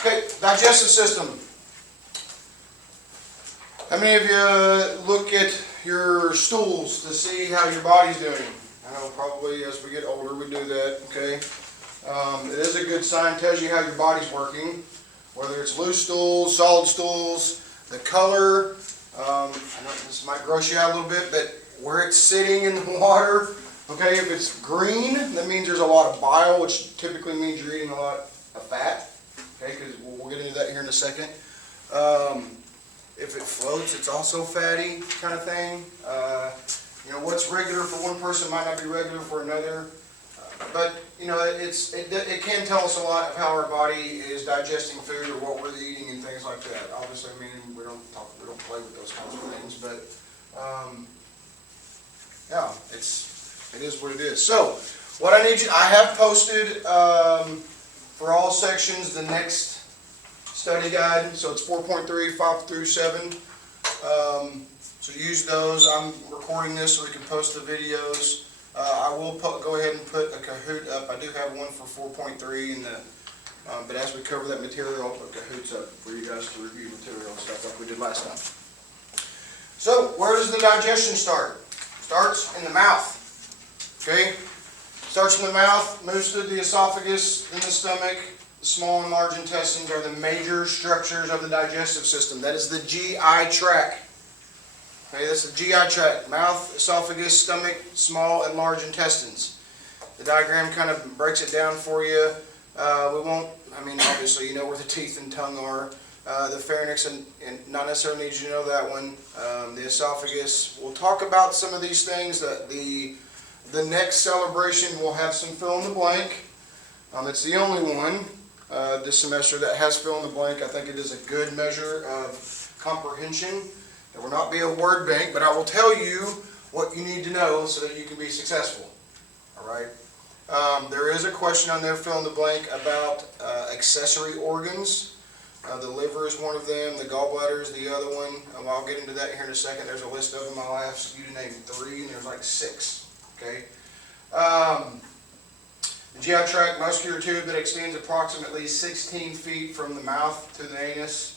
Okay, digestive system. How many of you look at your stools to see how your body's doing? I know probably as we get older we do that, okay? It is a good sign, tells you how your body's working, whether it's loose stools, solid stools, the color. I know this might gross you out a little bit, but where it's sitting in the water, okay, if it's green, that means there's a lot of bile, which typically means you're eating a lot of fat, okay, because we'll get into that here in a second. If it floats, it's also fatty kind of thing. You know, what's regular for one person might not be regular for another. But you know, it can tell us a lot of how our body is digesting food or what we're eating and things like that. Obviously, I mean, we don't play with those kinds of things, but yeah, it is what it is. So, what I have posted for all sections the next study guide. So it's 4.3, 5 through 7. So use those. I'm recording this so we can post the videos. I will go ahead and put a Kahoot up. I do have one for 4.3 in the, but as we cover that material, I'll put Kahoots up for you guys to review material and stuff like we did last time. So where does the digestion start? Starts in the mouth. Okay? Starts in the mouth, moves through the esophagus, then the stomach. The small and large intestines are the major structures of the digestive system. That is the GI tract. Okay, that's the GI tract. Mouth, esophagus, stomach, small and large intestines. The diagram kind of breaks it down for you. We won't, I mean, obviously you know where the teeth and tongue are. The pharynx, and not necessarily need you to know that one. The esophagus. We'll talk about some of these things. The next celebration will have some fill in the blank. It's the only one this semester that has fill in the blank. I think it is a good measure of comprehension. It will not be a word bank, but I will tell you what you need to know so that you can be successful. All right. There is a question on there, fill in the blank, about accessory organs. The liver is one of them. The gallbladder is the other one. I'll get into that here in a second. There's a list of them. I'll ask you to name 3, and there's like 6. Okay. The GI tract, muscular tube that extends approximately 16 feet from the mouth to the anus.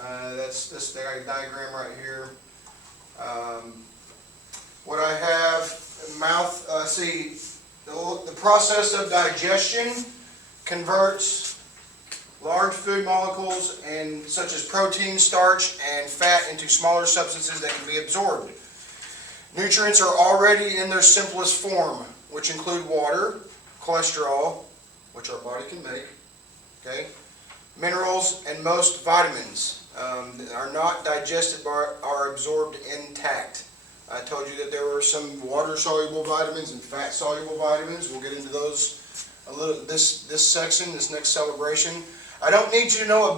That's this diagram right here. What I have, mouth, the process of digestion converts large food molecules and such as protein, starch, and fat into smaller substances that can be absorbed. Nutrients are already in their simplest form, which include water, cholesterol, which our body can make, okay, minerals, and most vitamins are not digested but are absorbed intact. I told you that there were some water-soluble vitamins and fat-soluble vitamins. We'll get into those a little this section, this next celebration. I don't need you to know what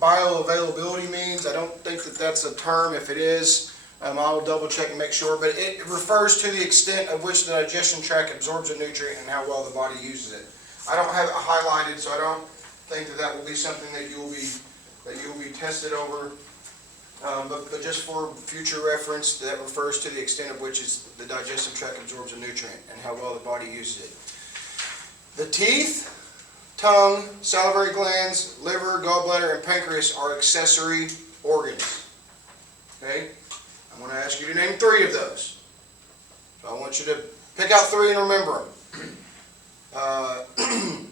bioavailability means. I don't think that that's a term. If it is, I will double check and make sure, but it refers to the extent of which the digestion tract absorbs a nutrient and how well the body uses it. I don't have it highlighted, so I don't think that will be something that you will be tested over. But just for future reference, that refers to the extent of which the digestive tract absorbs a nutrient and how well the body uses it. The teeth, tongue, salivary glands, liver, gallbladder, and pancreas are accessory organs. Okay? I'm going to ask you to name 3 of those. So I want you to pick out 3 and remember them.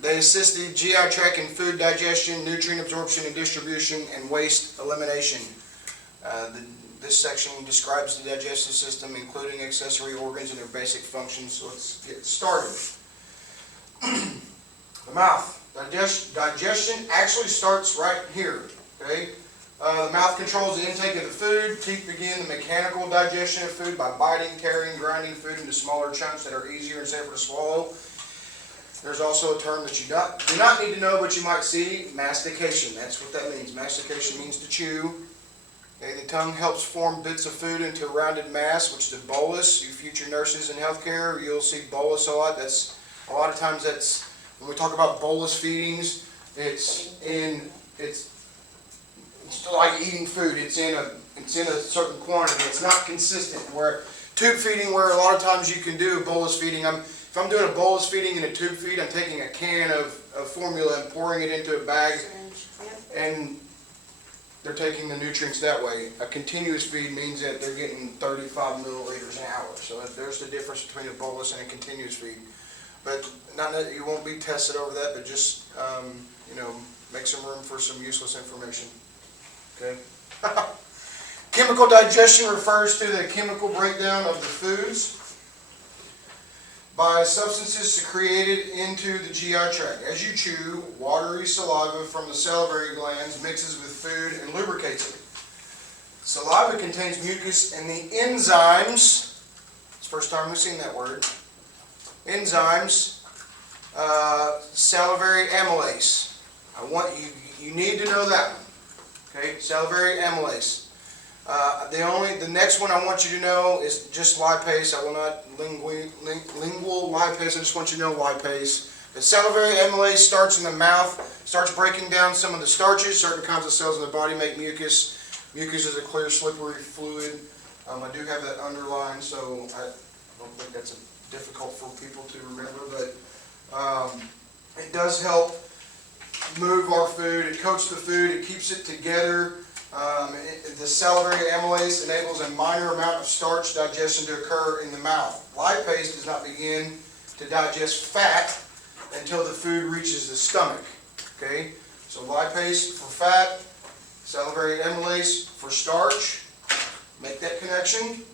They assist the GI tract in food digestion, nutrient absorption and distribution, and waste elimination. This section describes the digestive system, including accessory organs and their basic functions. So let's get started. The mouth. Digestion actually starts right here. Okay? The mouth controls the intake of the food. Teeth begin the mechanical digestion of food by biting, tearing, grinding food into smaller chunks that are easier and safer to swallow. There's also a term that you do not need to know, but you might see, mastication. That's what that means. Mastication means to chew. Okay, the tongue helps form bits of food into a rounded mass, which is a bolus. You future nurses in healthcare, you'll see bolus a lot. A lot of times when we talk about bolus feedings, it's like eating food. It's in a certain quantity. It's not consistent. Where tube feeding, where a lot of times you can do bolus feeding. If I'm doing a bolus feeding and a tube feed, I'm taking a can of formula and pouring it into a bag and they're taking the nutrients that way. A continuous feed means that they're getting 35 milliliters an hour. So there's the difference between a bolus and a continuous feed. But not that you won't be tested over that, but just, make some room for some useless information. Okay? Chemical digestion refers to the chemical breakdown of the foods by substances secreted into the GI tract. As you chew, watery saliva from the salivary glands mixes with food and lubricates it. Saliva contains mucus and the enzymes, it's the first time we've seen that word, enzymes, salivary amylase. You need to know that one. Okay, salivary amylase. The next one I want you to know is just lipase. I will not lingual lipase. I just want you to know lipase. The salivary amylase starts in the mouth, starts breaking down some of the starches. Certain kinds of cells in the body make mucus. Mucus is a clear, slippery fluid. I do have that underlined, so I don't think that's difficult for people to remember, but it does help move our food. It coats the food. It keeps it together. The salivary amylase enables a minor amount of starch digestion to occur in the mouth. Lipase does not begin to digest fat until the food reaches the stomach. Okay, so lipase for fat, salivary amylase for starch. Make that connection.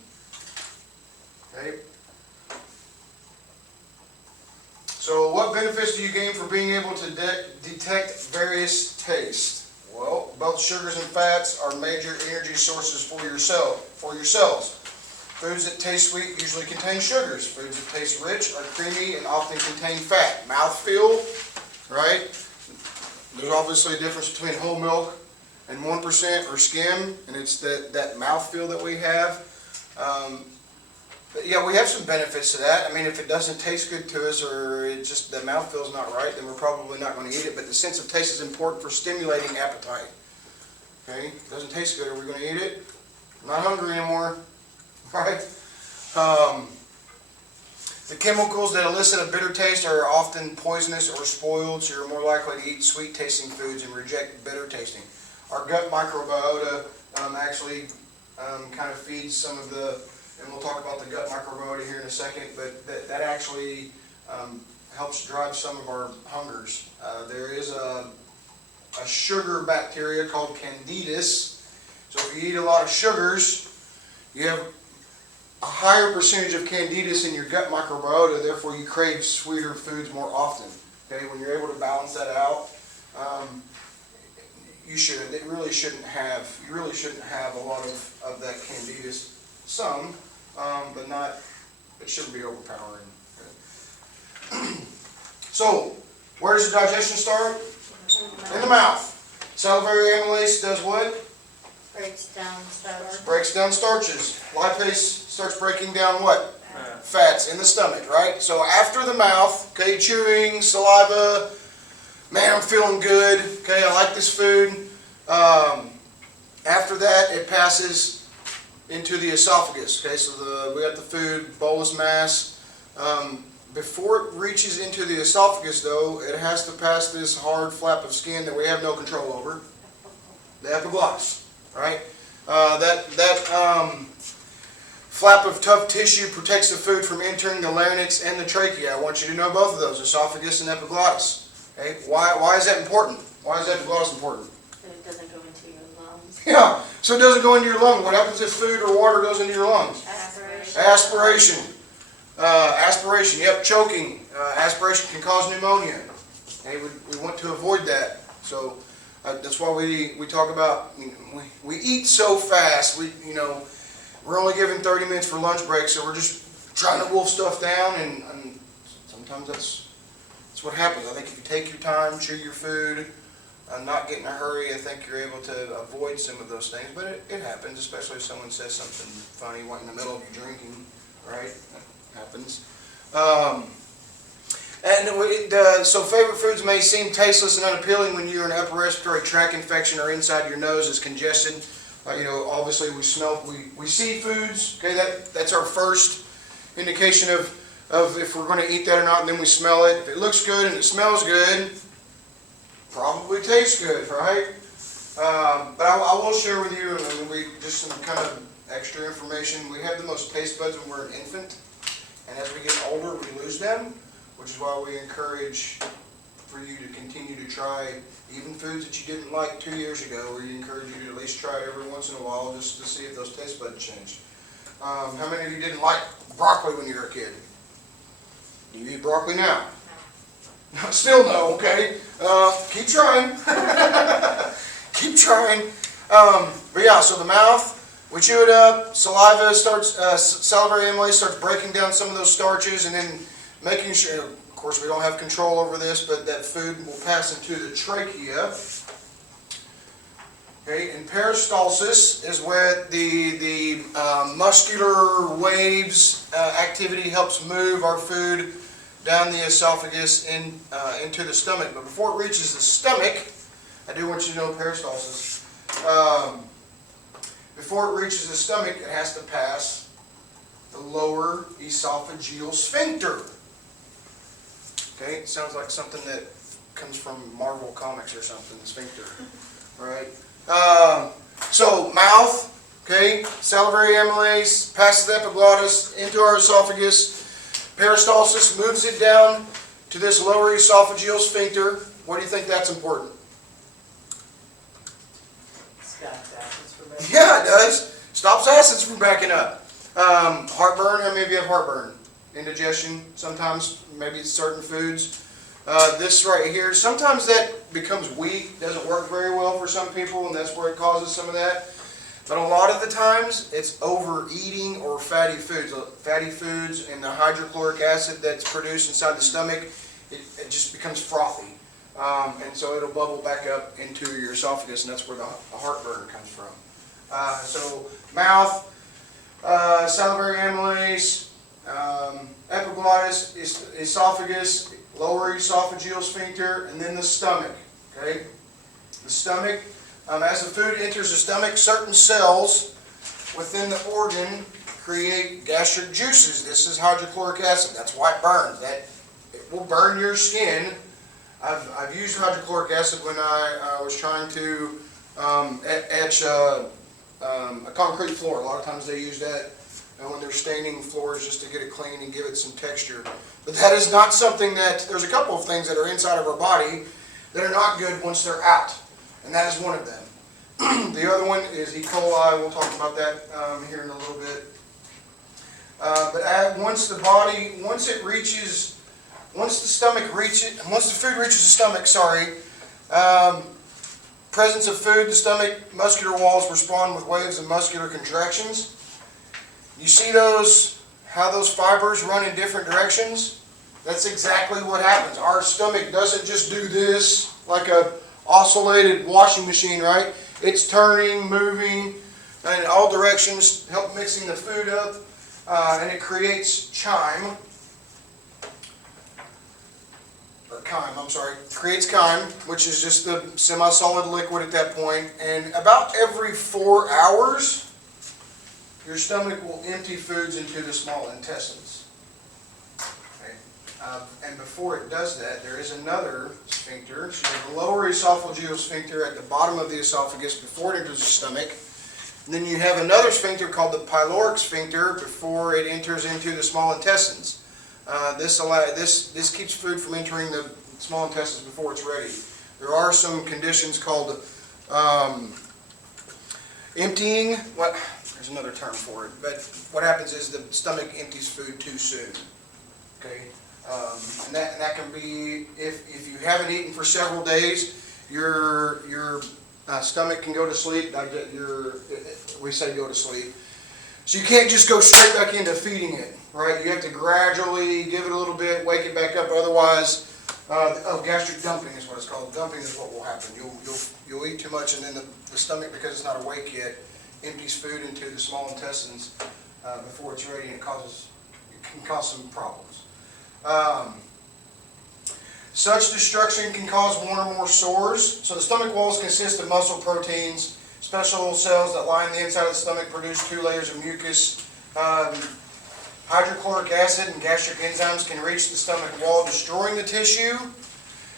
Okay. So what benefits do you gain for being able to detect various tastes? Well, both sugars and fats are major energy sources for your cells. Foods that taste sweet usually contain sugars. Foods that taste rich are creamy and often contain fat. Mouthfeel, right? There's obviously a difference between whole milk and 1% or skim, and it's that mouthfeel that we have. But yeah, we have some benefits to that. I mean, if it doesn't taste good to us, or it just the mouthfeel's not right, then we're probably not going to eat it. But the sense of taste is important for stimulating appetite. Okay, it doesn't taste good. Are we going to eat it? I'm not hungry anymore. Right? The chemicals that elicit a bitter taste are often poisonous or spoiled, so you're more likely to eat sweet-tasting foods and reject bitter-tasting. Our gut microbiota actually kind of feeds some of the, and we'll talk about the gut microbiota here in a second, but that actually helps drive some of our hungers. There is a sugar bacteria called Candidus. So if you eat a lot of sugars, you have a higher percentage of Candidus in your gut microbiota, therefore you crave sweeter foods more often. Okay, when you're able to balance that out, you really shouldn't have a lot of that Candidus. Some, but not. It shouldn't be overpowering. Okay. So, where does the digestion start? In the mouth. Salivary amylase does what? Breaks down starch. Breaks down starches. Lipase starts breaking down what? Fats in the stomach, right? So after the mouth, okay, chewing, saliva, man, I'm feeling good. Okay, I like this food. After that, it passes into the esophagus. Okay, so we got the food, bolus mass. Before it reaches into the esophagus, though, it has to pass this hard flap of skin that we have no control over, the epiglottis. Right? That flap of tough tissue protects the food from entering the larynx and the trachea. I want you to know both of those, esophagus and epiglottis. Okay? Why is that important? Why is epiglottis important? So it doesn't go into your lungs. Yeah, so it doesn't go into your lungs. What happens if food or water goes into your lungs? Aspiration. Aspiration, yep, choking. Aspiration can cause pneumonia. Okay? We want to avoid that. So that's why we talk about, we eat so fast. We're only given 30 minutes for lunch break, so we're just trying to wolf stuff down, and sometimes that's what happens. I think if you take your time, chew your food, not get in a hurry, I think you're able to avoid some of those things. But it happens, especially if someone says something funny in the middle of you drinking, right? That happens. So favorite foods may seem tasteless and unappealing when you're in an upper respiratory tract infection or inside your nose is congestion. Obviously we see foods. Okay, that's our first indication of if we're going to eat that or not. And then we smell it. If it looks good and it smells good, probably tastes good, right? But I will share with you, and we just some kind of extra information. We have the most taste buds when we're an infant, and as we get older, we lose them, which is why we encourage for you to continue to try even foods that you didn't like 2 years ago. We encourage you to at least try it every once in a while just to see if those taste buds change. How many of you didn't like broccoli when you were a kid? Do you eat broccoli now? No. Still no, okay. Keep trying. Keep trying. But yeah, so the mouth, we chew it up, saliva starts, salivary amylase starts breaking down some of those starches and then making sure, of course we don't have control over this, but that food will pass into the trachea. Okay, and peristalsis is where the muscular waves activity helps move our food down the esophagus into the stomach. But before it reaches the stomach, I do want you to know peristalsis. Before it reaches the stomach, it has to pass the lower esophageal sphincter. Okay, it sounds like something that comes from Marvel Comics or something, sphincter. All right. So mouth, okay, salivary amylase passes the epiglottis into our esophagus. Peristalsis moves it down to this lower esophageal sphincter. What do you think that's important? Stops acids from backing up. Yeah, it does. Stops acids from backing up. Heartburn, how many of you have heartburn? Indigestion, sometimes, maybe it's certain foods. This right here, sometimes that becomes weak, doesn't work very well for some people, and that's where it causes some of that. But a lot of the times, it's overeating or fatty foods. Fatty foods and the hydrochloric acid that's produced inside the stomach, it just becomes frothy. And so it'll bubble back up into your esophagus, and that's where the heartburn comes from. So mouth, salivary amylase, epiglottis, esophagus, lower esophageal sphincter, and then the stomach. Okay, the stomach. As the food enters the stomach, certain cells within the organ create gastric juices. This is hydrochloric acid. That's why it burns. That it will burn your skin. I've used hydrochloric acid when I was trying to etch a concrete floor. A lot of times they use that when they're staining floors just to get it clean and give it some texture. But that is not something that, there's a couple of things that are inside of our body that are not good once they're out. And that is one of them. The other one is E. coli. We'll talk about that here in a little bit. But once the food reaches the stomach, presence of food, the stomach muscular walls respond with waves of muscular contractions. You see how those fibers run in different directions? That's exactly what happens. Our stomach doesn't just do this like a oscillated washing machine, right? It's turning, moving in all directions, help mixing the food up, and it creates chyme. Creates chyme, which is just the semi-solid liquid at that point. And about every 4 hours, your stomach will empty foods into the small intestines. Okay. And before it does that, there is another sphincter. So you have the lower esophageal sphincter at the bottom of the esophagus before it enters the stomach. And then you have another sphincter called the pyloric sphincter before it enters into the small intestines. This keeps food from entering the small intestines before it's ready. There are some conditions called emptying. There's another term for it, but what happens is the stomach empties food too soon. Okay, and that can be if you haven't eaten for several days, your stomach can go to sleep. We say go to sleep. So you can't just go straight back into feeding it, right? You have to gradually give it a little bit, wake it back up. Otherwise, gastric dumping is what it's called. Dumping is what will happen. You'll eat too much, and then the stomach, because it's not awake yet, empties food into the small intestines before it's ready, and it can cause some problems. Such destruction can cause one or more sores. So the stomach walls consist of muscle proteins. Special cells that line the inside of the stomach produce 2 layers of mucus. Hydrochloric acid and gastric enzymes can reach the stomach wall, destroying the tissue.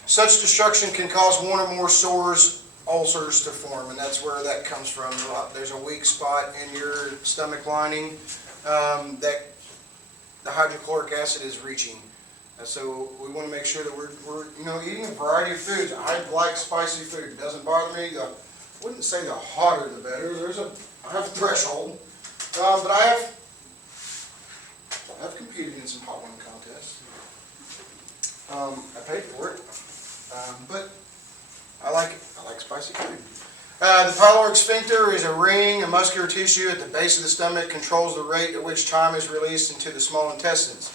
Such destruction can cause one or more sores ulcers to form, and that's where that comes from. There's a weak spot in your stomach lining that the hydrochloric acid is reaching. And so we want to make sure that we're eating a variety of foods. I like spicy food. It doesn't bother me. I wouldn't say the hotter the better. I have a threshold, but I've competed in some hot one contests. I paid for it, but I like it. I like spicy food. The pyloric sphincter is a ring, a muscular tissue at the base of the stomach, controls the rate at which chyme is released into the small intestines.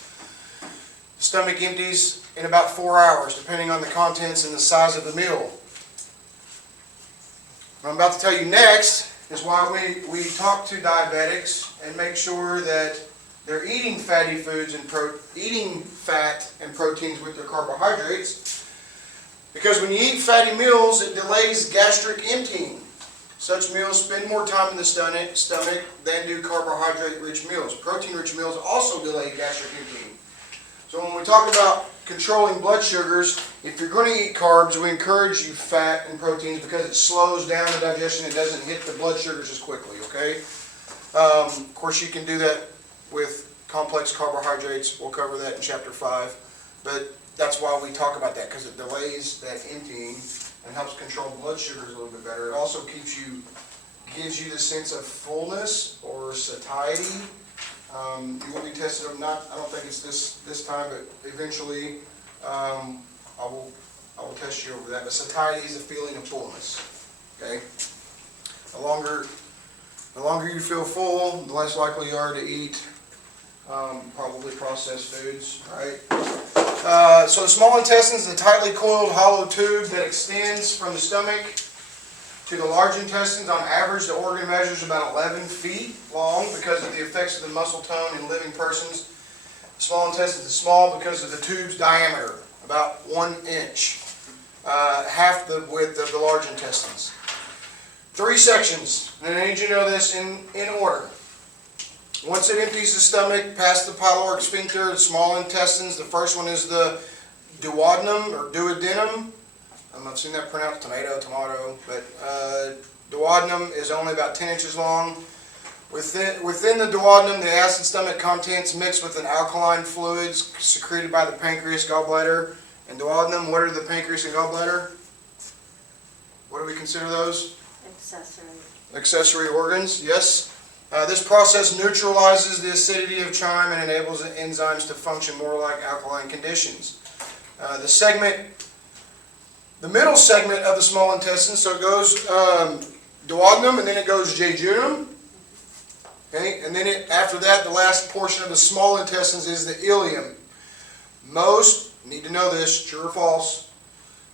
The stomach empties in about 4 hours, depending on the contents and the size of the meal. What I'm about to tell you next is why we talk to diabetics and make sure that they're eating fatty foods and eating fat and proteins with their carbohydrates. Because when you eat fatty meals, it delays gastric emptying. Such meals spend more time in the stomach than do carbohydrate-rich meals. Protein-rich meals also delay gastric emptying. So when we talk about controlling blood sugars, if you're going to eat carbs, we encourage you fat and proteins because it slows down the digestion. It doesn't hit the blood sugars as quickly, okay? Of course, you can do that with complex carbohydrates. We'll cover that in chapter 5. But that's why we talk about that, because it delays that emptying and helps control blood sugars a little bit better. It also gives you the sense of fullness or satiety. You will be tested on I don't think it's this time, but eventually I will test you over that. But satiety is a feeling of fullness. Okay? The longer you feel full, the less likely you are to eat probably processed foods, right? So the small intestine is a tightly coiled hollow tube that extends from the stomach to the large intestines. On average, the organ measures about 11 feet long because of the effects of the muscle tone in living persons. The small intestine is small because of the tube's diameter, about 1 inch, half the width of the large intestines. 3 sections, and I need you to know this in order. Once it empties the stomach, past the pyloric sphincter, the small intestines, the first one is the duodenum or duodenum. I've seen that pronounced tomato, but duodenum is only about 10 inches long. Within the duodenum, the acid stomach contents mix with an alkaline fluids secreted by the pancreas, gallbladder, and duodenum. What are the pancreas and gallbladder? What do we consider those? Accessory organs, yes. This process neutralizes the acidity of chyme and enables the enzymes to function more like alkaline conditions. The middle segment of the small intestine, so it goes duodenum and then it goes jejunum. Okay, and then after that, the last portion of the small intestines is the ileum. Need to know this, true or false,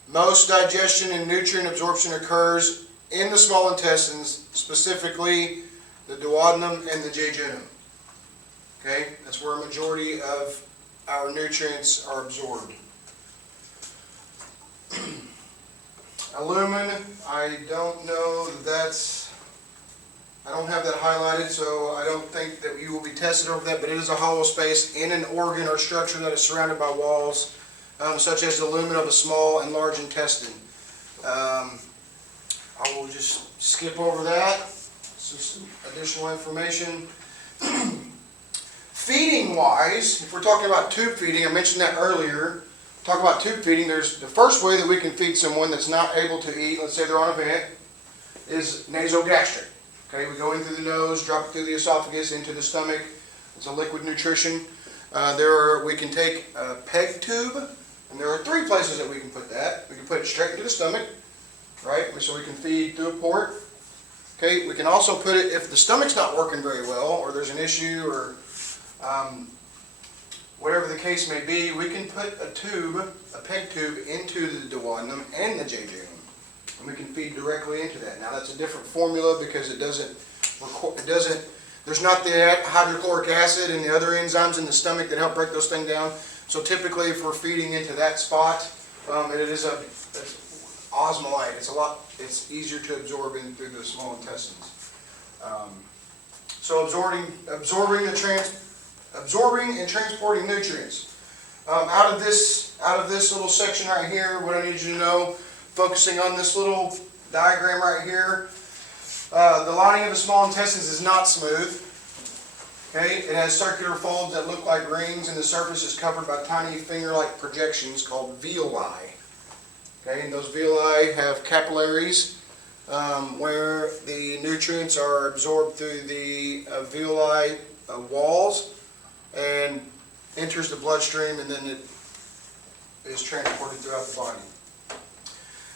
most digestion and nutrient absorption occurs in the small intestines, specifically the duodenum and the jejunum. Okay, that's where a majority of our nutrients are absorbed. Lumen, I don't know I don't have that highlighted, so I don't think that you will be tested over that, but it is a hollow space in an organ or structure that is surrounded by walls, such as the lumen of a small and large intestine. I will just skip over that. So some additional information. Feeding-wise, if we're talking about tube feeding, I mentioned that earlier. Talk about tube feeding. There's the first way that we can feed someone that's not able to eat, let's say they're on a vent, is nasogastric. Okay, we go in through the nose, drop it through the esophagus, into the stomach. It's a liquid nutrition. We can take a PEG tube, and there are 3 places that we can put that. We can put it straight into the stomach, right? So we can feed through a port. Okay, we can also put it, if the stomach's not working very well, or there's an issue, or whatever the case may be, we can put a PEG tube into the duodenum and the jejunum, and we can feed directly into that. Now that's a different formula because there's not the hydrochloric acid and the other enzymes in the stomach that help break those things down. So typically, if we're feeding into that spot, it's osmolite. It's easier to absorb in through the small intestines. So absorbing and transporting nutrients. Out of this little section right here, what I need you to know, focusing on this little diagram right here. The lining of the small intestines is not smooth. Okay, it has circular folds that look like rings, and the surface is covered by tiny finger-like projections called villi. Okay, and those villi have capillaries where the nutrients are absorbed through the villi walls and enters the bloodstream, and then it is transported throughout the body.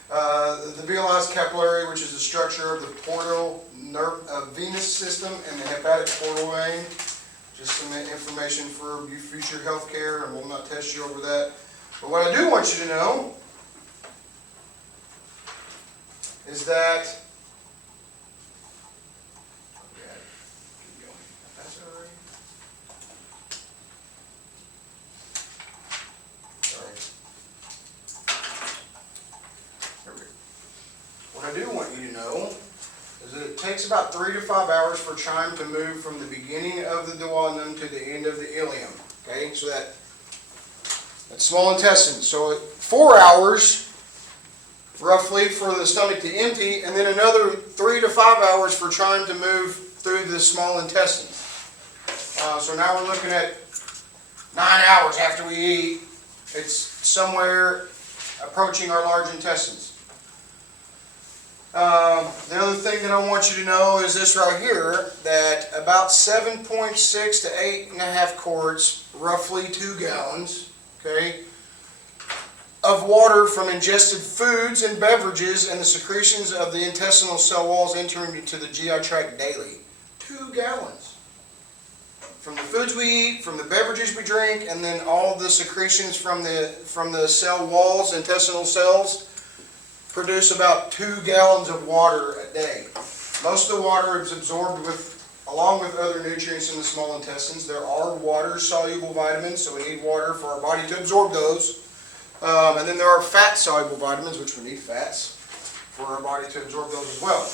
The villi capillary, which is the structure of the portal venous system and the hepatic portal vein. Just some information for your future health care, and we'll not test you over that. But what I do want you to know is that what I do want you to know is that it takes about 3 to 5 hours for chyme to move from the beginning of the duodenum to the end of the ileum. Okay, so that's small intestine. So 4 hours roughly for the stomach to empty, and then another 3 to 5 hours for chyme to move through the small intestine. So now we're looking at 9 hours after we eat. It's somewhere approaching our large intestines. The other thing that I want you to know is this right here, that about 7.6 to 8.5 quarts, roughly 2 gallons, okay, of water from ingested foods and beverages and the secretions of the intestinal cell walls entering into the GI tract daily. 2 gallons. From the foods we eat, from the beverages we drink, and then all the secretions from the cell walls, intestinal cells, produce about 2 gallons of water a day. Most of the water is absorbed along with other nutrients in the small intestines. There are water-soluble vitamins, so we need water for our body to absorb those. And then there are fat-soluble vitamins, which we need fats for our body to absorb those as well.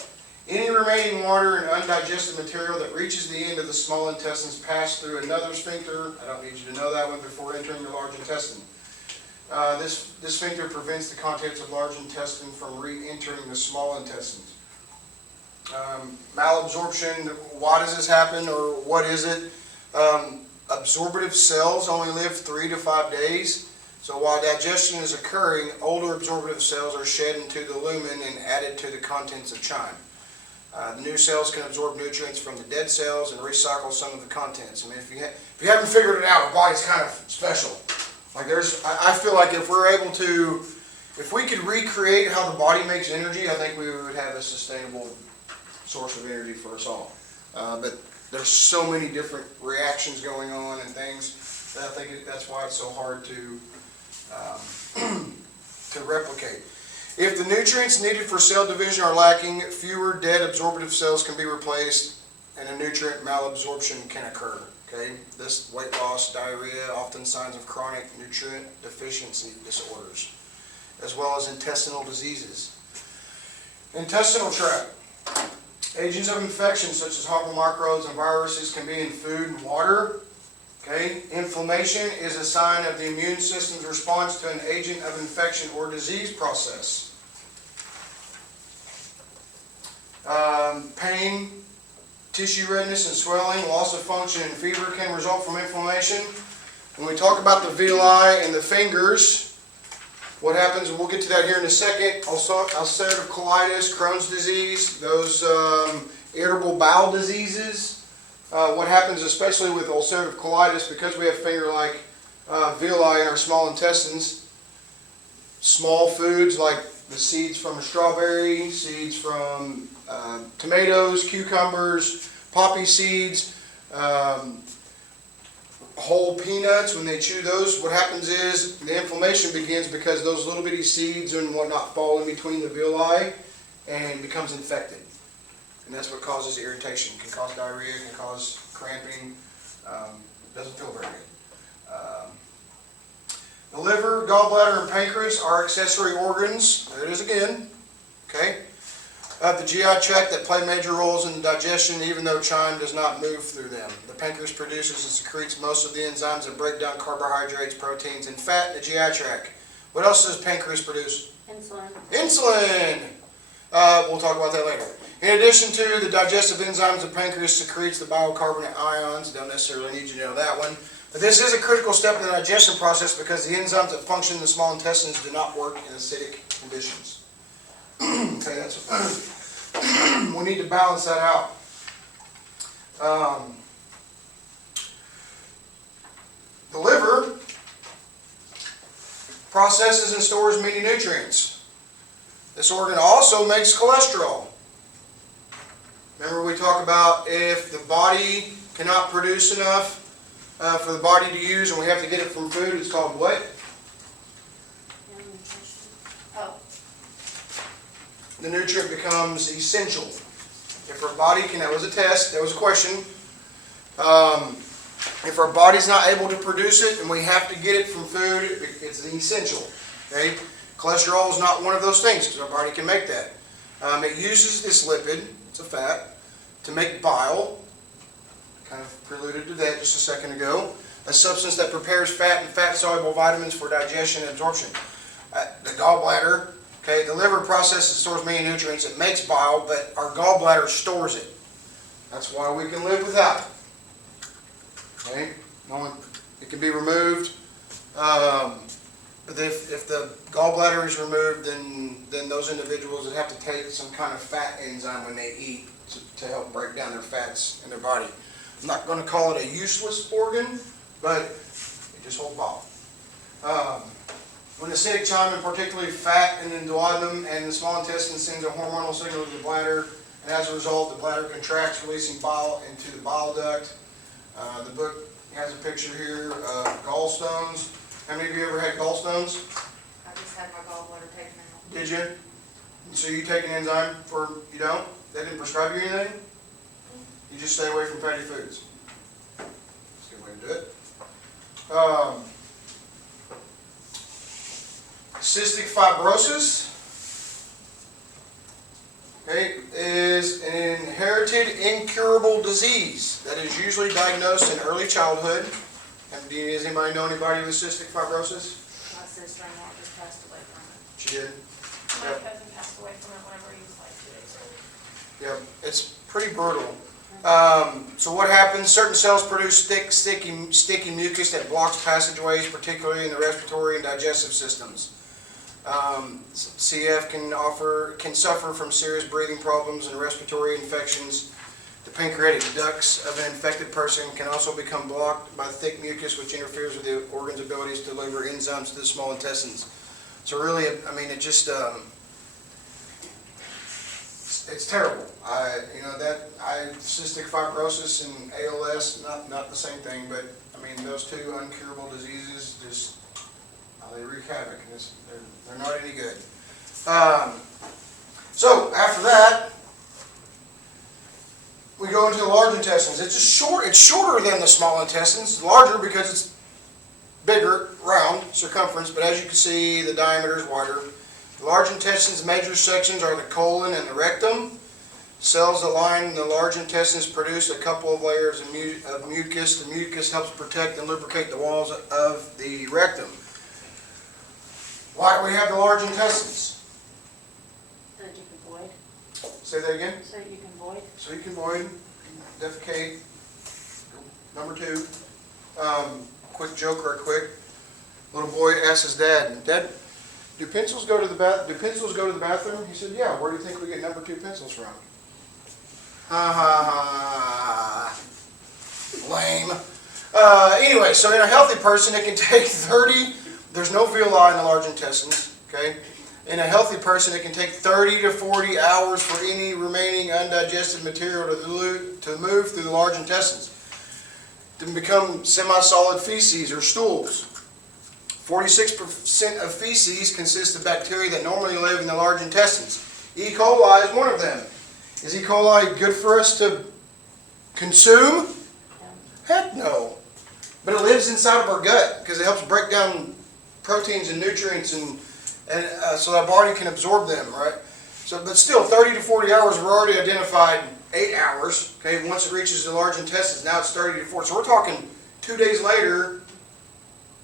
Any remaining water and undigested material that reaches the end of the small intestines pass through another sphincter. I don't need you to know that one before entering your large intestine. This sphincter prevents the contents of large intestine from re-entering the small intestines. Malabsorption, why does this happen, or what is it? Absorptive cells only live 3 to 5 days. So while digestion is occurring, older absorptive cells are shed into the lumen and added to the contents of chyme. The new cells can absorb nutrients from the dead cells and recycle some of the contents. I mean, if you haven't figured it out, our body's kind of special. Like I feel like if we could recreate how the body makes energy, I think we would have a sustainable source of energy for us all. But there's so many different reactions going on and things that I think that's why it's so hard to replicate. If the nutrients needed for cell division are lacking, fewer dead absorptive cells can be replaced, and a nutrient malabsorption can occur. Okay, this weight loss, diarrhea, often signs of chronic nutrient deficiency disorders, as well as intestinal diseases. Intestinal tract. Agents of infection such as harmful microbes and viruses can be in food and water. Okay, inflammation is a sign of the immune system's response to an agent of infection or disease process. Pain, tissue redness and swelling, loss of function, and fever can result from inflammation. When we talk about the villi and the fingers, what happens, and we'll get to that here in a second, ulcerative colitis, Crohn's disease, those irritable bowel diseases. What happens especially with ulcerative colitis, because we have finger-like villi in our small intestines, small foods like the seeds from a strawberry, seeds from tomatoes, cucumbers, poppy seeds, whole peanuts, when they chew those, what happens is the inflammation begins because those little bitty seeds and whatnot fall in between the villi and becomes infected. And that's what causes irritation. It can cause diarrhea, it can cause cramping, doesn't feel very good. The liver, gallbladder, and pancreas are accessory organs. There it is again. Okay? Of the GI tract that play major roles in digestion, even though chyme does not move through them. The pancreas produces and secretes most of the enzymes that break down carbohydrates, proteins, and fat in the GI tract. What else does pancreas produce? Insulin. Insulin! We'll talk about that later. In addition to the digestive enzymes, the pancreas secretes the biocarbonate ions. Don't necessarily need you to know that one. But this is a critical step in the digestion process because the enzymes that function in the small intestines do not work in acidic conditions. Okay, that's we need to balance that out. The liver processes and stores many nutrients. This organ also makes cholesterol. Remember we talk about if the body cannot produce enough for the body to use and we have to get it from food, it's called what? Oh, The nutrient becomes essential. If our body can, that was a test, that was a question. If our body's not able to produce it and we have to get it from food, it's essential. Okay? Cholesterol is not one of those things because our body can make that. It uses this lipid, it's a fat, to make bile. Kind of preluded to that just a second ago. A substance that prepares fat and fat-soluble vitamins for digestion and absorption. The gallbladder, okay, the liver processes and stores many nutrients. It makes bile, but our gallbladder stores it. That's why we can live without it. Okay, it can be removed. But if the gallbladder is removed, then those individuals would have to take some kind of fat enzyme when they eat to help break down their fats in their body. I'm not going to call it a useless organ, but it just holds bile. When acidic chyme, and particularly fat in the duodenum and the small intestine, sends a hormonal signal to the bladder, and as a result, the bladder contracts, releasing bile into the bile duct. The book has a picture here of gallstones. How many of you ever had gallstones? I just had my gallbladder taken out. Did you? So you take an enzyme for, you don't? They didn't prescribe you anything? You just stay away from fatty foods. That's a good way to do it. Cystic fibrosis, okay, is an inherited incurable disease that is usually diagnosed in early childhood. Does anybody know anybody with cystic fibrosis? My sister-in-law just passed away from it. She did? My Yep. cousin passed away from it whenever he was like 2 days old. Yep, it's pretty brutal. So what happens? Certain cells produce thick, sticky mucus that blocks passageways, particularly in the respiratory and digestive systems. CF can suffer from serious breathing problems and respiratory infections. The pancreatic ducts of an infected person can also become blocked by thick mucus, which interferes with the organ's abilities to deliver enzymes to the small intestines. So really, I mean, it just it's terrible. Cystic fibrosis and ALS, not the same thing, but I mean, those two uncurable diseases just they wreak havoc. They're not any good. So after that, we go into the large intestines. It's shorter than the small intestines. It's larger because it's bigger, round circumference, but as you can see, the diameter is wider. The large intestines' major sections are the colon and the rectum. Cells that line the large intestines produce a couple of layers of mucus. The mucus helps protect and lubricate the walls of the rectum. Why do we have the large intestines? So that you can void. Say that again. So that you can void. So you can void, defecate. Number 2. Quick joke right quick. Little boy asks his dad, "Dad, do pencils go to the bathroom?" He said, "Yeah." "Where do you think we get number 2 pencils from?" Ha ha ha. Lame. Anyway, so in a healthy person, it can take 30. There's no villi in the large intestines. Okay. In a healthy person, it can take 30 to 40 hours for any remaining undigested material to move through the large intestines to become semi-solid feces or stools. 46% of feces consist of bacteria that normally live in the large intestines. E. coli is one of them. Is E. coli good for us to consume? Heck no. But it lives inside of our gut because it helps break down proteins and nutrients and so our body can absorb them, right? So, but still, 30 to 40 hours, we're already identified 8 hours. Okay, once it reaches the large intestines, now it's 30 to 40. So we're talking 2 days later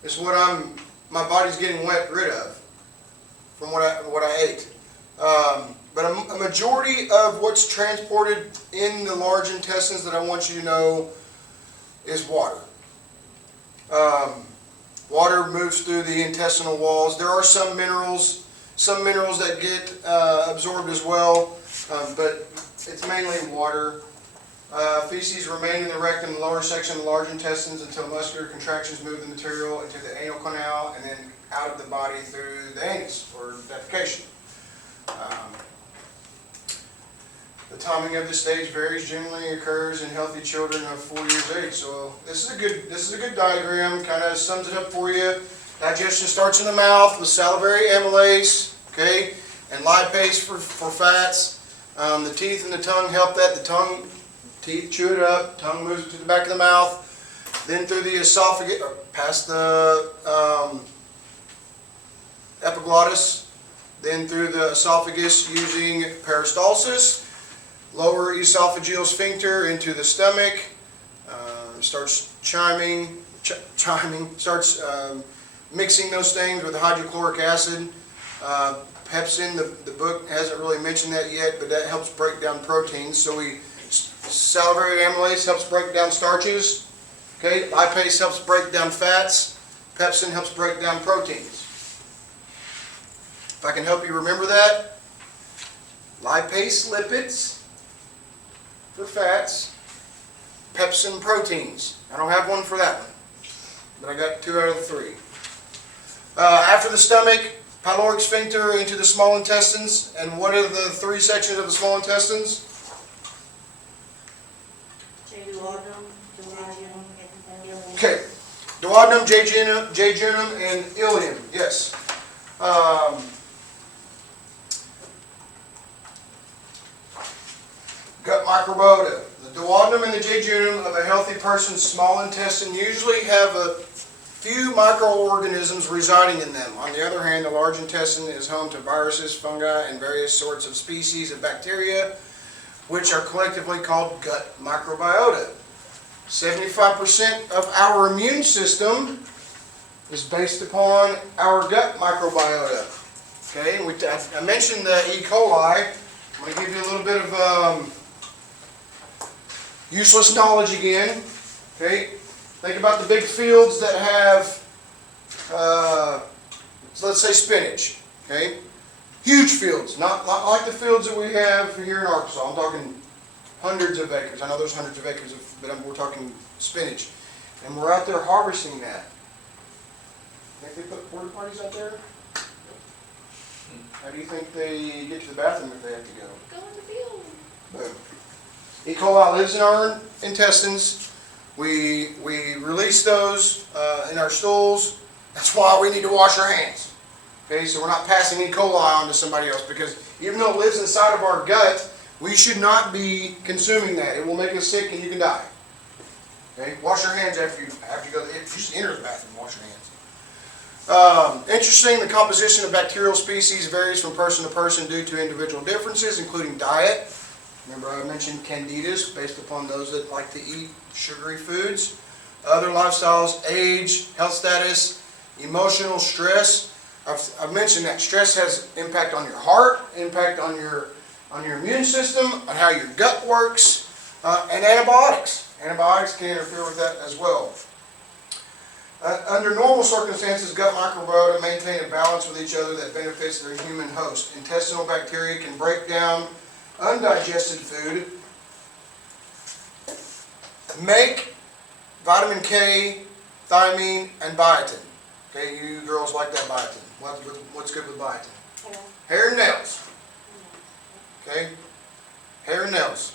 is what my body's getting rid of from what I ate. but a majority of what's transported in the large intestines that I want you to know is water. Water moves through the intestinal walls. There are some minerals that get absorbed as well, but it's mainly water. Feces remain in the rectum and lower section of the large intestines until muscular contractions move the material into the anal canal and then out of the body through the anus for defecation. The timing of the stage varies, generally occurs in healthy children of 4 years of age. So this is a good diagram, kind of sums it up for you. Digestion starts in the mouth with salivary amylase, okay, and lipase for fats. The teeth and the tongue help that. Teeth chew it up, tongue moves it to the back of the mouth, then through the esophagus, or past the epiglottis, then through the esophagus using peristalsis, lower esophageal sphincter into the stomach, starts starts mixing those things with hydrochloric acid. Pepsin, the book hasn't really mentioned that yet, but that helps break down proteins. So salivary amylase helps break down starches. Okay, lipase helps break down fats. Pepsin helps break down proteins. If I can help you remember that, lipase lipids for fats, pepsin proteins. I don't have one for that one, but I got 2 out of the 3. After the stomach, pyloric sphincter into the small intestines. And what are the 3 sections of the small intestines? Okay, duodenum, jejunum, and ileum. Yes. Gut microbiota. The duodenum and the jejunum of a healthy person's small intestine usually have a few microorganisms residing in them. On the other hand, the large intestine is home to viruses, fungi, and various sorts of species of bacteria, which are collectively called gut microbiota. 75% of our immune system is based upon our gut microbiota. Okay, I mentioned the E. coli. I'm going to give you a little bit of useless knowledge again. Okay, think about the big fields that have, let's say spinach. Okay, huge fields, not like the fields that we have here in Arkansas. I'm talking hundreds of acres. I know there's hundreds of acres, but we're talking spinach, and we're out there harvesting that. Think they put porta potties out there? How do you think they get to the bathroom if they have to go? Go in the field. Boom. E. coli lives in our intestines. We release those in our stools. That's why we need to wash our hands. Okay, so we're not passing E. coli on to somebody else, because even though it lives inside of our gut, we should not be consuming that. It will make us sick and you can die. Okay, wash your hands after you go. If you just enter the bathroom, wash your hands. Interesting, the composition of bacterial species varies from person to person due to individual differences, including diet. Remember I mentioned candidas, based upon those that like to eat sugary foods. Other lifestyles, age, health status, emotional stress. I've mentioned that stress has impact on your heart, impact on your immune system, on how your gut works, and antibiotics. Antibiotics can interfere with that as well. Under normal circumstances, gut microbiota maintain a balance with each other that benefits their human host. Intestinal bacteria can break down undigested food, make vitamin K, thiamine, and biotin. Okay, you girls like that biotin. What's good with biotin? Hair and nails. Okay, hair and nails,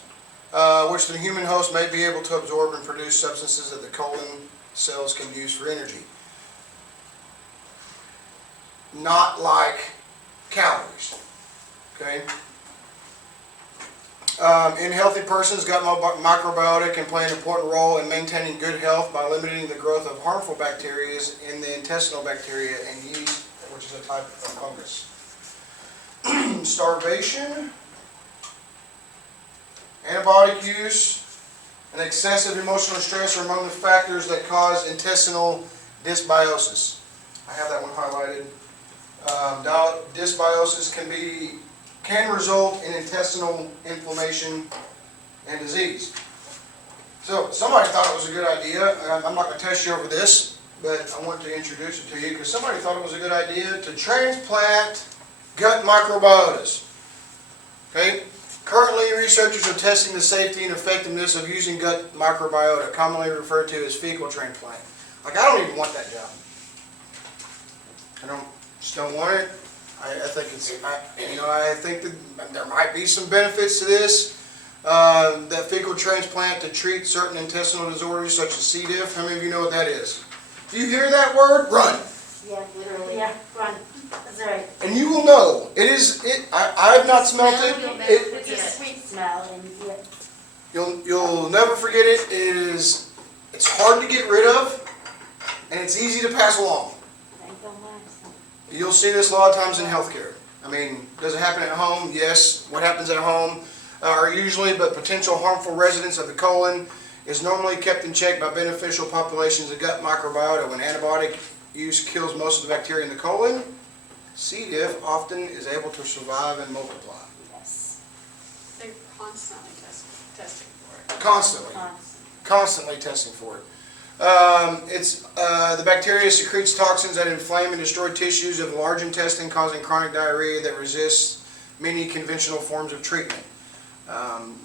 which the human host may be able to absorb and produce substances that the colon cells can use for energy. Not like calories. Okay. In healthy persons, gut microbiota can play an important role in maintaining good health by limiting the growth of harmful bacteria in the intestinal bacteria and yeast, which is a type of fungus. Starvation, antibiotic use, and excessive emotional stress are among the factors that cause intestinal dysbiosis. I have that one highlighted. Dysbiosis can result in intestinal inflammation and disease. So somebody thought it was a good idea. I'm not going to test you over this, but I want to introduce it to you because somebody thought it was a good idea to transplant gut microbiotas. Okay? Currently, researchers are testing the safety and effectiveness of using gut microbiota, commonly referred to as fecal transplant. Like, I don't even want that job. Just don't want it. I think I think that there might be some benefits to this. That fecal transplant to treat certain intestinal disorders such as C. diff. How many of you know what that is? If you hear that word, run. Yeah, literally. Yeah, run. That's right. And you will know. I have not smelled it. It's a sweet smell and You'll never forget it. It's hard to get rid of, and it's easy to pass along. You'll see this a lot of times in healthcare. I mean, does it happen at home? Yes. What happens at home are usually, but potential harmful residents of the colon is normally kept in check by beneficial populations of gut microbiota. When antibiotic use kills most of the bacteria in the colon, C. diff often is able to survive and multiply. yes. They're constantly testing for it. Constantly testing for it. The bacteria secretes toxins that inflame and destroy tissues of the large intestine, causing chronic diarrhea that resists many conventional forms of treatment.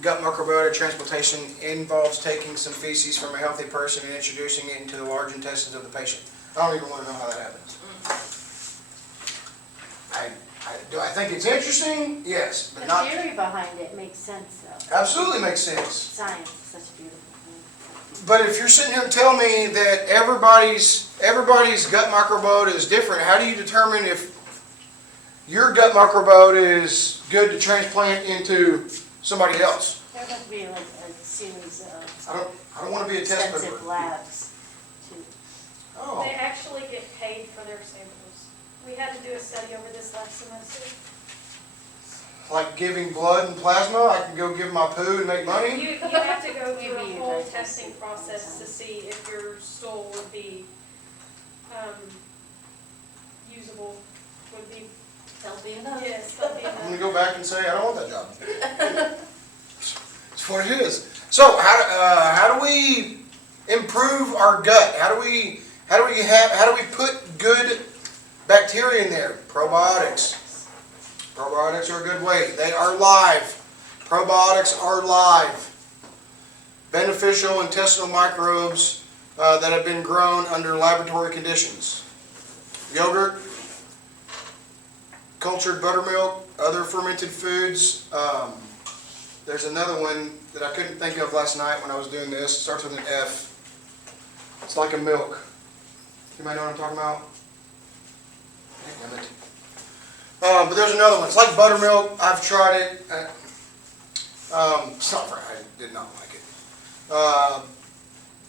Gut microbiota transplantation involves taking some feces from a healthy person and introducing it into the large intestines of the patient. I don't even want to know how that happens. Do I think it's interesting? Yes, but The not. theory behind it makes sense though. Absolutely makes sense. Science is such a beautiful thing. But if you're sitting here and telling me that everybody's gut microbiota is different, how do you determine if your gut microbiota is good to transplant into somebody else? There must be like a series of I don't want to be a test extensive paper. labs too. Oh, They actually get paid for their samples. We had to do a study over this last semester. like giving blood and plasma, I can go give my poo and make money? You have to go through You'd a be whole digestive testing all the process to time. see if your stool would be, usable, would be, Healthy enough. yes, healthy I'm gonna enough. go back and say, I don't want that job. That's what it is. So how do we improve our gut? How do we put good bacteria in there? Probiotics. Probiotics are a good way. They are live. Probiotics are live. Beneficial intestinal microbes that have been grown under laboratory conditions. Yogurt, cultured buttermilk, other fermented foods. There's another one that I couldn't think of last night when I was doing this. It starts with an F. It's like a milk. You might know what I'm talking about? Damn it. But there's another one. It's like buttermilk. I've tried it. It's not right. I did not like it.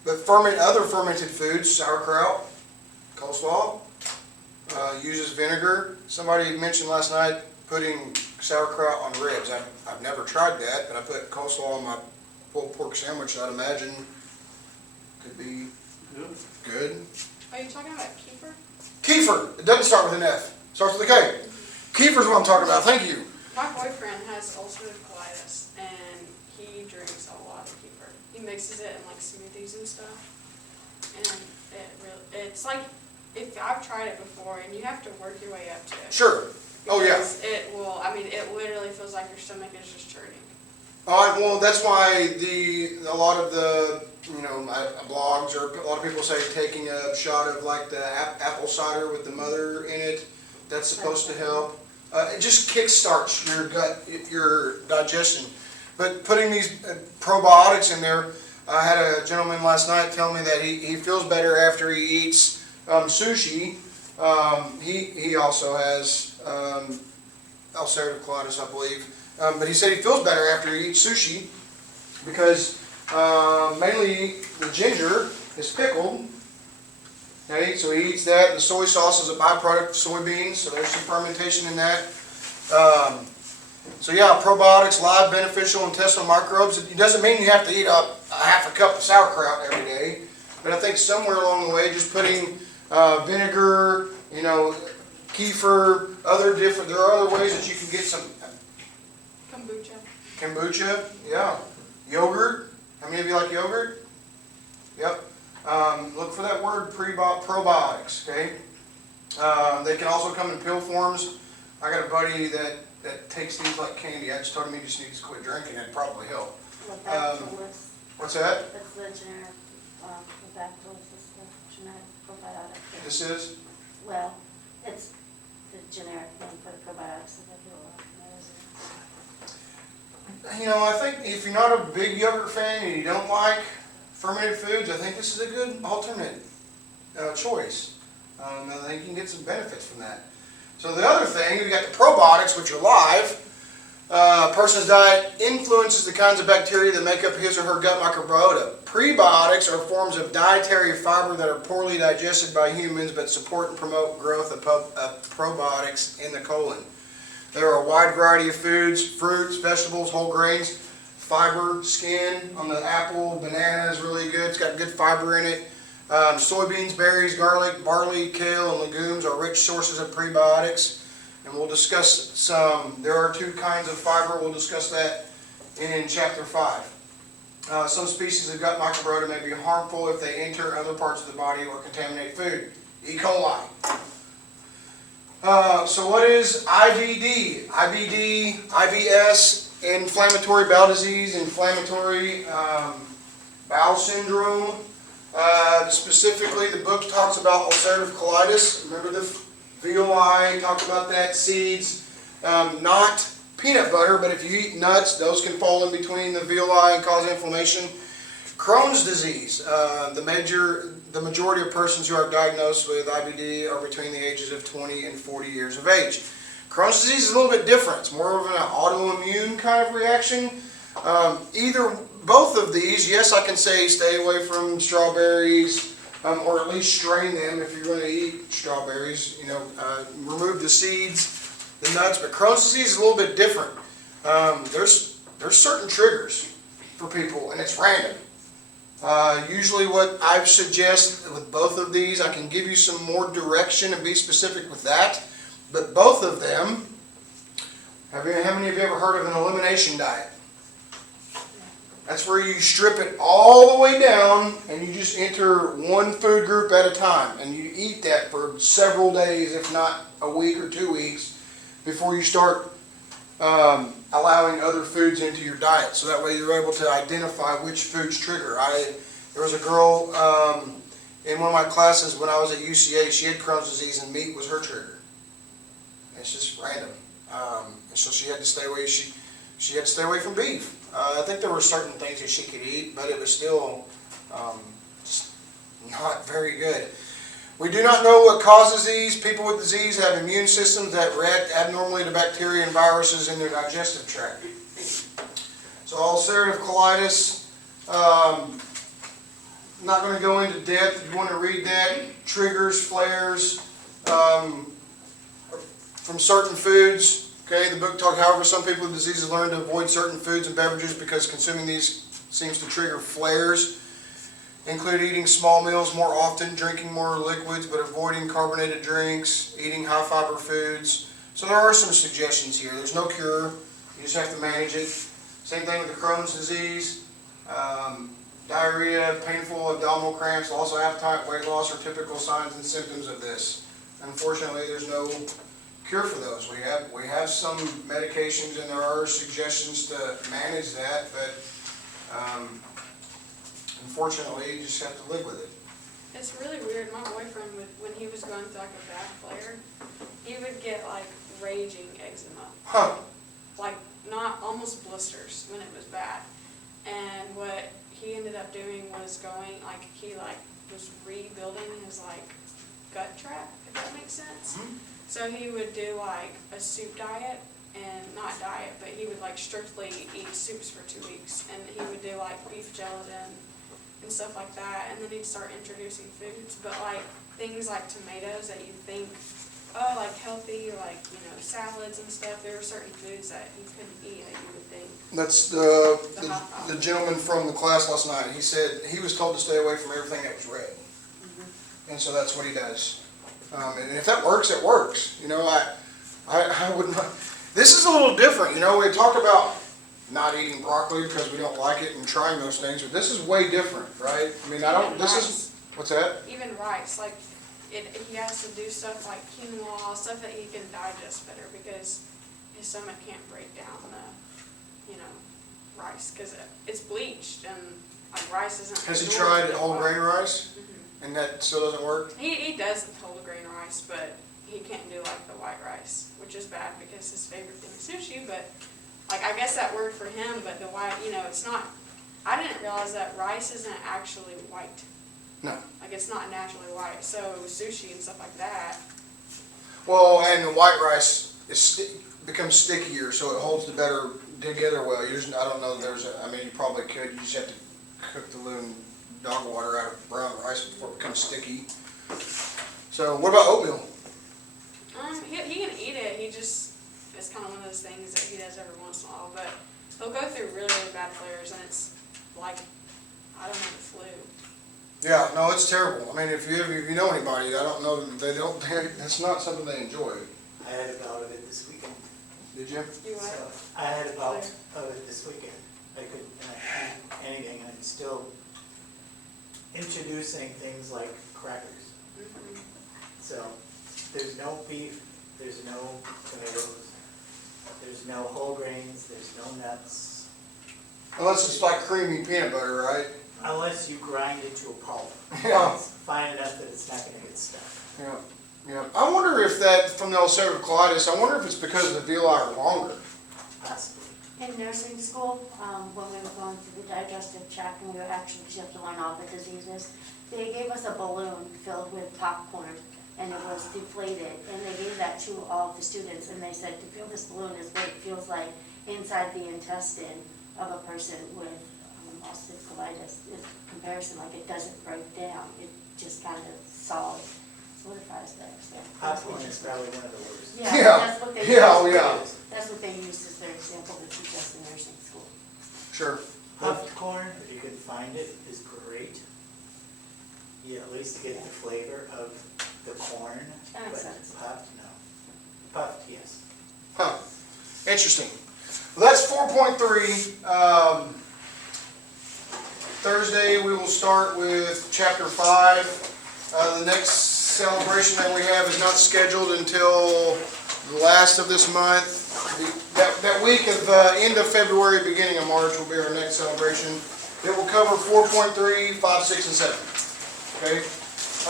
But other fermented foods, sauerkraut, coleslaw, uses vinegar. Somebody mentioned last night putting sauerkraut on ribs. I've never tried that, but I put coleslaw on my pulled pork sandwich. I'd imagine could be good. Are you talking about kefir? Kefir. It doesn't start with an F. It starts with a K. Kefir's what I'm talking about. Thank you. My boyfriend has ulcerative colitis and he drinks a lot of kefir. He mixes it in like smoothies and stuff. And it's like, if I've tried it before and you have to work your way up to it. Sure. Oh yeah. Because it literally feels like your stomach is just churning. Well, that's why a lot of the blogs or a lot of people say taking a shot of like the apple cider with the mother in it. That's supposed to help. It just kickstarts your gut, your digestion. But putting these probiotics in there, I had a gentleman last night tell me that he feels better after he eats sushi. He also has ulcerative colitis, I believe. But he said he feels better after he eats sushi because mainly the ginger is pickled. Okay, so he eats that. The soy sauce is a byproduct of soybeans, so there's some fermentation in that. So yeah, probiotics, live beneficial intestinal microbes. It doesn't mean you have to eat up a half a cup of sauerkraut every day, but I think somewhere along the way, just putting vinegar, kefir, there are other ways that you can get some Kombucha. Kombucha, yeah. Yogurt, how many of you like yogurt? Yep. Look for that word probiotics, okay? They can also come in pill forms. I got a buddy that takes these like candy. I just told him he just needs to quit drinking. It'd probably help. Lactobacillus, What's that? that's the generic, lactobacillus is the generic probiotic. This is? Well, it's the generic name for the probiotics that people knows. You know, I think if you're not a big yogurt fan and you don't like fermented foods, I think this is a good alternate choice. I think you can get some benefits from that. So the other thing, we got the probiotics, which are live. A person's diet influences the kinds of bacteria that make up his or her gut microbiota. Prebiotics are forms of dietary fiber that are poorly digested by humans but support and promote growth of probiotics in the colon. There are a wide variety of foods, fruits, vegetables, whole grains, fiber, skin on the apple, banana is really good. It's got good fiber in it. Soybeans, berries, garlic, barley, kale, and legumes are rich sources of prebiotics. And we'll discuss there are two kinds of fiber. We'll discuss that in chapter 5. Some species of gut microbiota may be harmful if they enter other parts of the body or contaminate food. E. coli. So what is IBD? IBD, IBS, inflammatory bowel disease, inflammatory bowel syndrome. Specifically, the book talks about ulcerative colitis. Remember the VOI, talked about that, seeds, not peanut butter, but if you eat nuts, those can fall in between the VOI and cause inflammation. Crohn's disease, the majority of persons who are diagnosed with IBD are between the ages of 20 and 40 years of age. Crohn's disease is a little bit different. It's more of an autoimmune kind of reaction. Both of these, yes, I can say stay away from strawberries, or at least strain them if you're going to eat strawberries. Remove the seeds, the nuts. But Crohn's disease is a little bit different. There's certain triggers for people, and it's random. Usually what I suggest with both of these, I can give you some more direction and be specific with that. But both of them, how many of you ever heard of an elimination diet? That's where you strip it all the way down and you just enter one food group at a time. And you eat that for several days, if not a week or 2 weeks, before you start allowing other foods into your diet. So that way you're able to identify which foods trigger. There was a girl in one of my classes when I was at UCA, she had Crohn's disease and meat was her trigger. It's just random. And so she had to stay away. She had to stay away from beef. I think there were certain things that she could eat, but it was still just not very good. We do not know what causes these. People with disease have immune systems that react abnormally to bacteria and viruses in their digestive tract. So ulcerative colitis, not going to go into depth. If you want to read that, triggers, flares from certain foods. Okay, the book talks, however, some people with diseases learn to avoid certain foods and beverages because consuming these seems to trigger flares. Include eating small meals more often, drinking more liquids, but avoiding carbonated drinks, eating high fiber foods. So there are some suggestions here. There's no cure. You just have to manage it. Same thing with the Crohn's disease. Diarrhea, painful abdominal cramps, loss of appetite, weight loss are typical signs and symptoms of this. Unfortunately, there's no cure for those. We have some medications and there are suggestions to manage that, but unfortunately you just have to live with it. It's really weird. My boyfriend, when he was going through like a bad flare, he would get like raging eczema. Huh. Like not almost blisters when it was bad. And what he ended up doing was was rebuilding his gut tract, if that makes sense. Mm-hmm. So he would do like a soup diet, and not diet, but he would strictly eat soups for 2 weeks, and he would do beef gelatin and stuff like that, and then he'd start introducing foods, but things like tomatoes that you think, healthy, salads and stuff, there were certain foods that he couldn't eat that you would think. That's the gentleman from the class last night. He said he was told to stay away from everything that was red. And so that's what he does. And if that works, it works. I would not, This is a little different, you know, we talk about not eating broccoli because we don't like it and trying those things, but this is way different, right? I mean, I don't, this is, what's that? Even rice, like, he has to do stuff like quinoa, stuff that he can digest better because his stomach can't break down the, rice, because it's bleached and like rice isn't. Has he absorbed tried in the whole water. grain rice? Mhm. And that still doesn't work? He does the whole grain rice, but he can't do like the white rice, which is bad because his favorite thing is sushi, but like, I guess that worked for him, but the white, it's not, I didn't realize that rice isn't actually white. No. Like, it's not naturally white, so sushi and stuff like that. Well, and the white rice becomes stickier, so it holds the better together well. I don't know, you probably could, you just have to cook the living dog water out of brown rice before it becomes sticky. So, what about oatmeal? He can eat it, it's kind of one of those things that he does every once in a while, but he'll go through really, really bad flares, and it's like, I don't know, the flu. Yeah, no, it's terrible. I mean, if you know anybody, I don't know, that's not something they enjoy. I had a bout of it this weekend. Did you? You what? So I had a bout of it this weekend. I couldn't eat anything, and I'm still introducing things like crackers. Mhm. So there's no beef, there's no tomatoes, there's no whole grains, there's no nuts. Unless it's like creamy peanut butter, right? Unless you grind it to a pulp. Yeah. It's fine enough that it's not gonna get stuck. Yeah, yeah. I wonder if that, from the ulcerative colitis, I wonder if it's because the villi are longer. Possibly. In nursing school, when we were going through the digestive tract and we were actually just learn all the diseases, they gave us a balloon filled with popcorn and it was deflated. And they gave that to all of the students and they said, to feel this balloon is what it feels like inside the intestine of a person with ulcerative colitis. In comparison, like it doesn't break down, it just kind of solidifies there. So Popcorn is probably one of the worst. Yeah, Yeah. that's what they Yeah, oh, used. yeah. That's what they used as their example to teach us in nursing school. Sure. Puffed corn, if you can find it, is great. You at least get the flavor of the corn. That makes but sense. Puffed, no. Puffed, yes. Huh. Interesting. Well, that's 4.3. Thursday, we will start with chapter 5. The next celebration that we have is not scheduled until the last of this month. That week of end of February, beginning of March will be our next celebration. It will cover 4.3, 5, 6, and 7. Okay?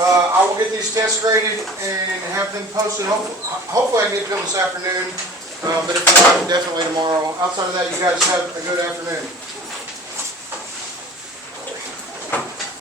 I will get these tests graded and have them posted. Hopefully I can get to them this afternoon, but if not, definitely tomorrow. Outside of that, you guys have a good afternoon.